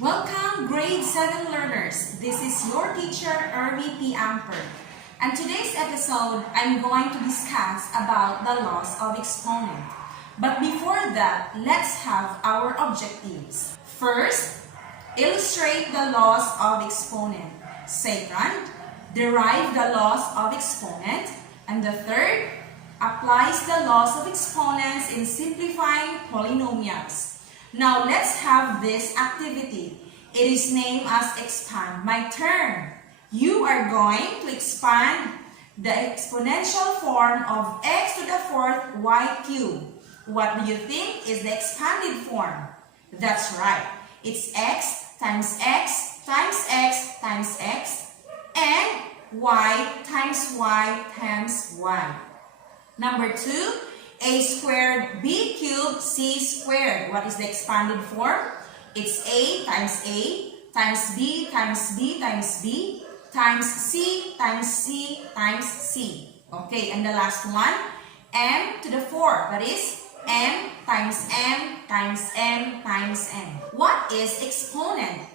Welcome, grade 7 learners. This is your teacher, Irby P. Amper. And today's episode, I'm going to discuss about the laws of exponent. But before that, let's have our objectives. First, illustrate the laws of exponent. Second, derive the laws of exponent. And the third, applies the laws of exponents in simplifying polynomials. Now, let's have this activity. It is named as expand. My turn. You are going to expand the exponential form of x to the fourth y cubed. What do you think is the expanded form? That's right. It's x times x times x times x and y times y times y. Number 2, a squared b cubed c squared. What is the expanded form? It's a times b times b times b times c times c times c. Okay, and the last one, m to the 4. That is m times m times m times m. What is exponent?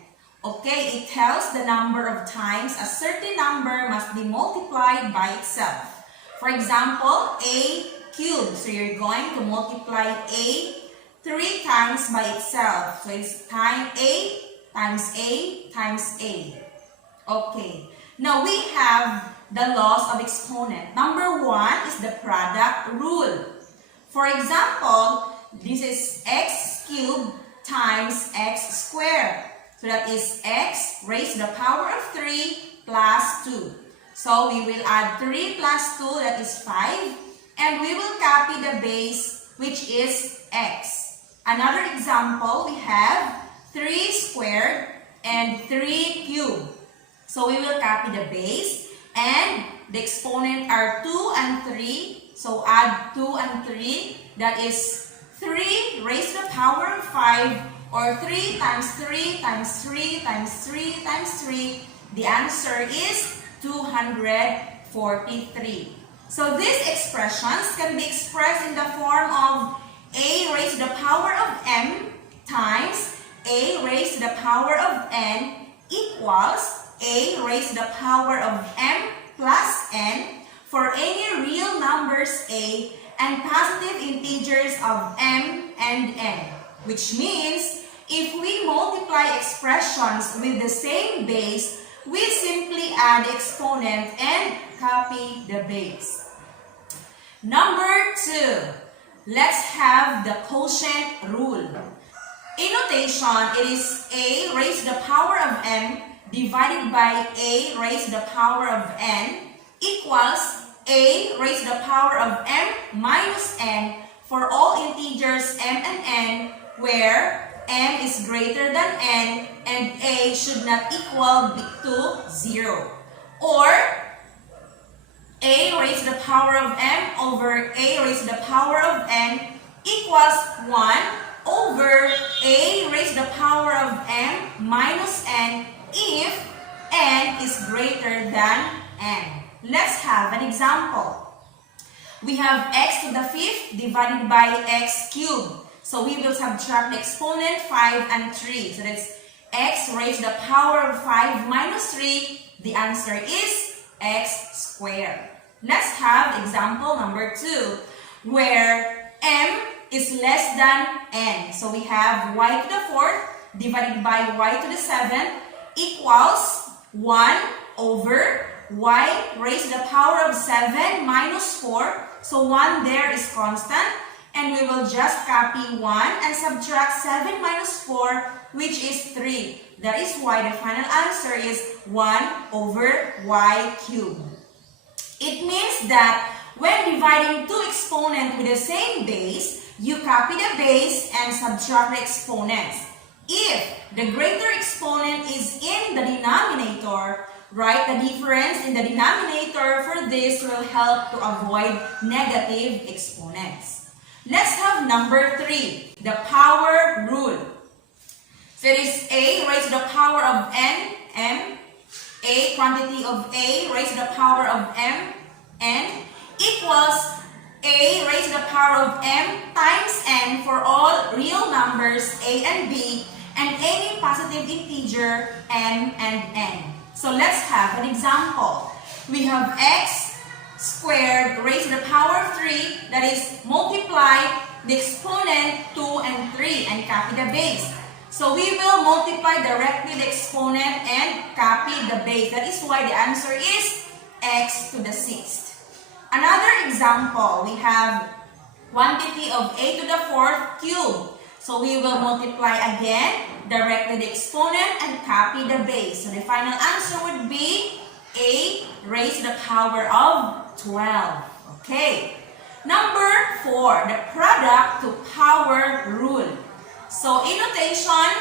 Okay, it tells the number of times a certain number must be multiplied by itself. For example, a cubed. So you're going to multiply a 3 times by itself. So it's times a times a times a. Okay. Now we have the laws of exponent. Number 1 is the product rule. For example, this is x cubed times x squared. So that is x raised to the power of 3 plus 2. So we will add 3 plus 2, that is 5. And we will copy the base, which is x. Another example, we have 3 squared and 3 cubed. So we will copy the base. And the exponent are 2 and 3. So add 2 and 3. That is 3 raised to the power of 5. Or 3 times 3 times 3 times 3 times 3. The answer is 243. So these expressions can be expressed in the form of a raised to the power of m times a raised to the power of n equals a raised to the power of m plus n for any real numbers a and positive integers of m and n. Which means if we multiply expressions with the same base, we simply add the exponent and copy the base. Number 2, let's have the quotient rule. In notation, it is a raised to the power of m divided by a raised to the power of n equals a raised to the power of m minus n for all integers m and n where m is greater than n and a should not equal to 0. Or a raised to the power of m over a raised to the power of n equals 1 over a raised to the power of m minus n if n is greater than n. Let's have an example. We have x to the 5th divided by x cubed. So we will subtract the exponent 5 and 3. So that's x raised to the power of 5 minus 3. The answer is x squared. Let's have example number 2 where m is less than n. So we have y to the 4th divided by y to the 7th equals 1 over y raised to the power of 7 minus 4. So 1 there is constant. And we will just copy 1 and subtract 7 minus 4, which is 3. That is why the final answer is 1 over y cubed. It means that when dividing two exponents with the same base, you copy the base and subtract the exponents. If the greater exponent is in the denominator, write the difference in the denominator. For this will help to avoid negative exponents. Let's have number 3, the power rule. So it is a raised to the power of n, m, a quantity of a raised to the power of m, n, equals a raised to the power of m times n for all real numbers a and b, and any positive positive integer m and n. So let's have an example. We have x squared raised to the power of 3, that is, multiply the exponent 2 and 3 and copy the base. So we will multiply directly the exponent and copy the base. That is why the answer is x to the 6th. Another example, we have quantity of a to the 4th cube. So we will multiply again directly the exponent and copy the base. So the final answer would be a raised to the power of 12. Okay. Number 4, the product to power rule. So in notation,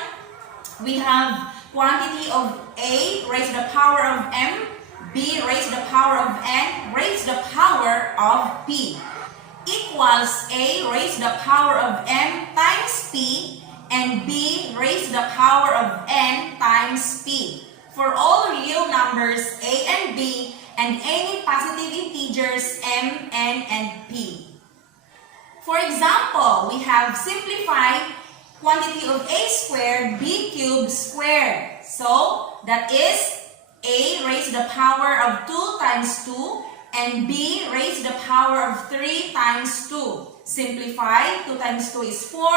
we have quantity of a raised to the power of m, b raised to the power of n, raised to the power of p, equals a raised to the power of m times p and b raised to the power of n times p. For all real numbers a and b and any positive integers m, n, and p. For example, we have simplified quantity of a squared, b cubed squared. So that is a raised to the power of 2 times 2 and b raised to the power of 3 times 2. Simplify, 2 times 2 is 4,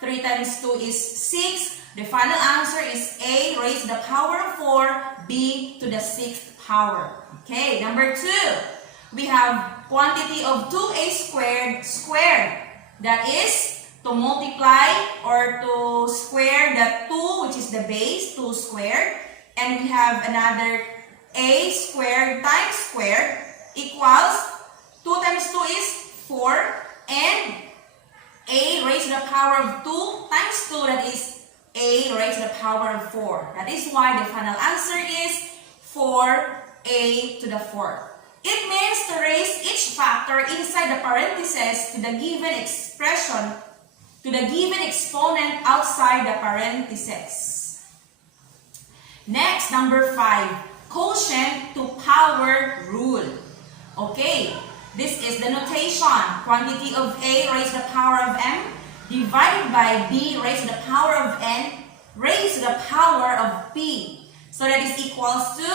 3 times 2 is 6. The final answer is a raised to the power of 4, b to the 6th power. Okay, number 2. We have quantity of 2a squared squared. That is to multiply or to square the 2, which is the base, 2 squared. And we have another a squared times squared equals 2 times 2 is 4 and a raised to the power of 2 times 2, that is a raised to the power of 4. That is why the final answer is 4a to the 4th. It means to raise each factor inside the parentheses to the given expression, to the given exponent outside the parentheses. Next, number 5, quotient to power rule. Okay, this is the notation. Quantity of a raised to the power of m divided by b raised to the power of n raised to the power of p. So that is equals to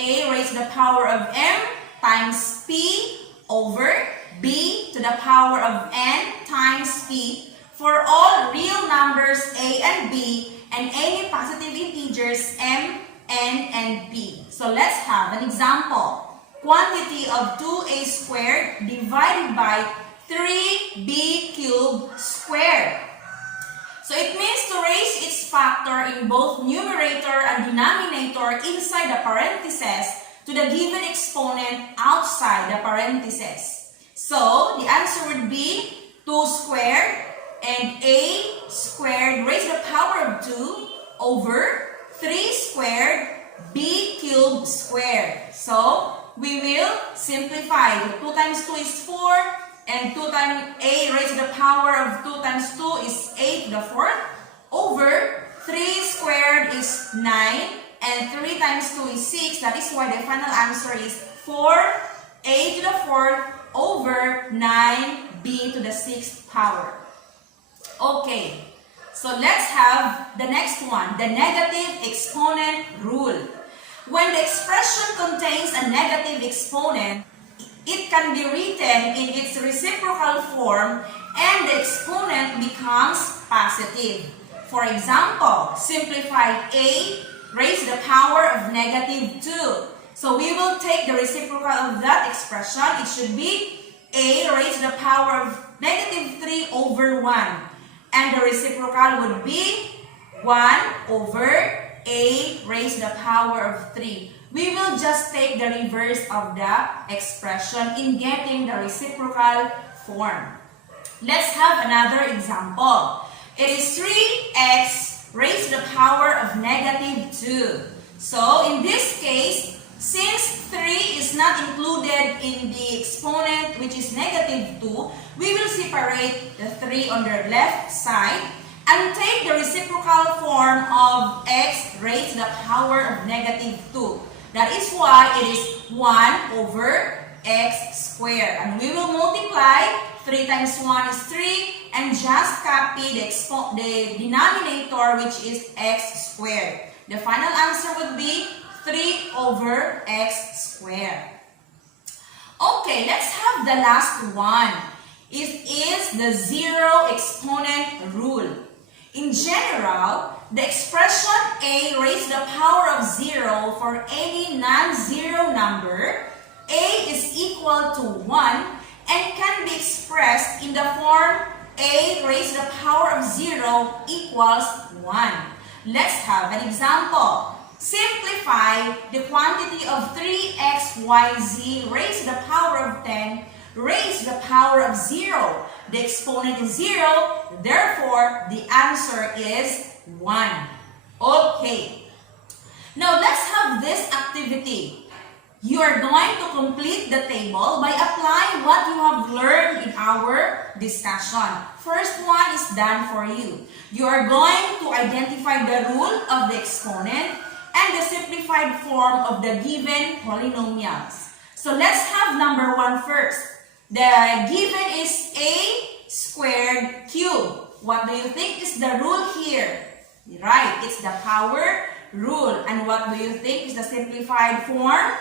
a raised to the power of m times p over b to the power of n times p for all real numbers a and b and any positive integers m, n, and p. So let's have an example. Quantity of 2a squared divided by 3b cubed squared. So it means to raise its factor in both numerator and denominator inside the parentheses to the given exponent outside the parentheses. So the answer would be 2 squared and a squared raised to the power of 2 over 3 squared b cubed squared. So we will simplify. 2 times 2 is 4 and 2 times a raised to the power of 2 times 2 is 8 to the 4th over 3 squared is 9 and 3 times 2 is 6. That is why the final answer is 4a to the 4th over 9b to the 6th power. Okay, so let's have the next one, the negative exponent rule. When the expression contains a negative exponent, it can be written in its reciprocal form and the exponent becomes positive. For example, simplify a raised to the power of negative 2. So we will take the reciprocal of that expression. It should be a raised to the power of negative 3 over 1. And the reciprocal would be 1 over a raised to the power of 3. We will just take the reverse of the expression in getting the reciprocal form. Let's have another example. It is 3x raised to the power of negative 2. So in this case, since 3 is not included in the exponent, which is negative 2, we will separate the 3 on the left side and take the reciprocal form of x raised to the power of negative 2. That is why it is 1 over x squared. And we will multiply. 3 times 1 is 3 and just copy the denominator, which is x squared. The final answer would be 3 over x squared. Okay, let's have the last one. It is the zero exponent rule. In general, the expression a raised to the power of 0 for any non-zero number, a is equal to 1 and can be expressed in the form a raised to the power of 0 equals 1. Let's have an example. Simplify the quantity of 3xyz raised to the power of 10 raised to the power of 0. The exponent is 0, therefore the answer is 1. Okay. Now let's have this activity. You are going to complete the table by applying what you have learned in our discussion. First one is done for you. You are going to identify the rule of the exponent and the simplified form of the given polynomials. So let's have number 1 first. The given is a squared cube. What do you think is the rule here? Right, it's the power rule. And what do you think is the simplified form?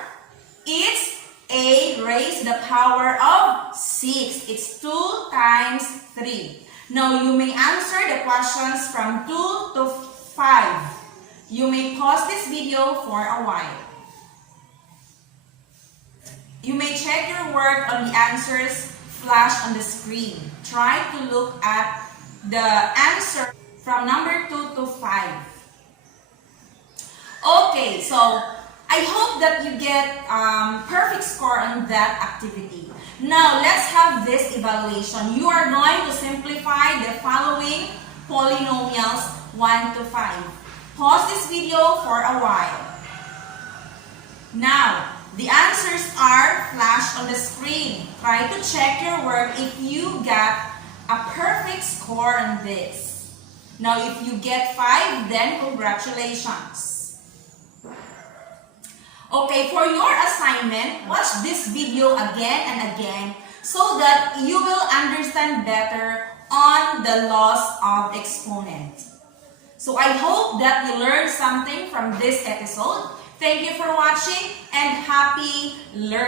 It's a raised to the power of 6. It's 2 times 3. Now, you may answer the questions from 2 to 5. You may pause this video for a while. You may check your work on the answers flash on the screen. Try to look at the answer from number 2 to 5. Okay, so I hope that you get perfect score on that activity. Now, let's have this evaluation. You are going to simplify the following polynomials 1 to 5. Pause this video for a while. Now, the answers are flashed on the screen. Try to check your work if you got a perfect score on this. Now, if you get 5, then congratulations. Okay, for your assignment, watch this video again and again so that you will understand better on the laws of exponents. So I hope that you learned something from this episode. Thank you for watching and happy learning.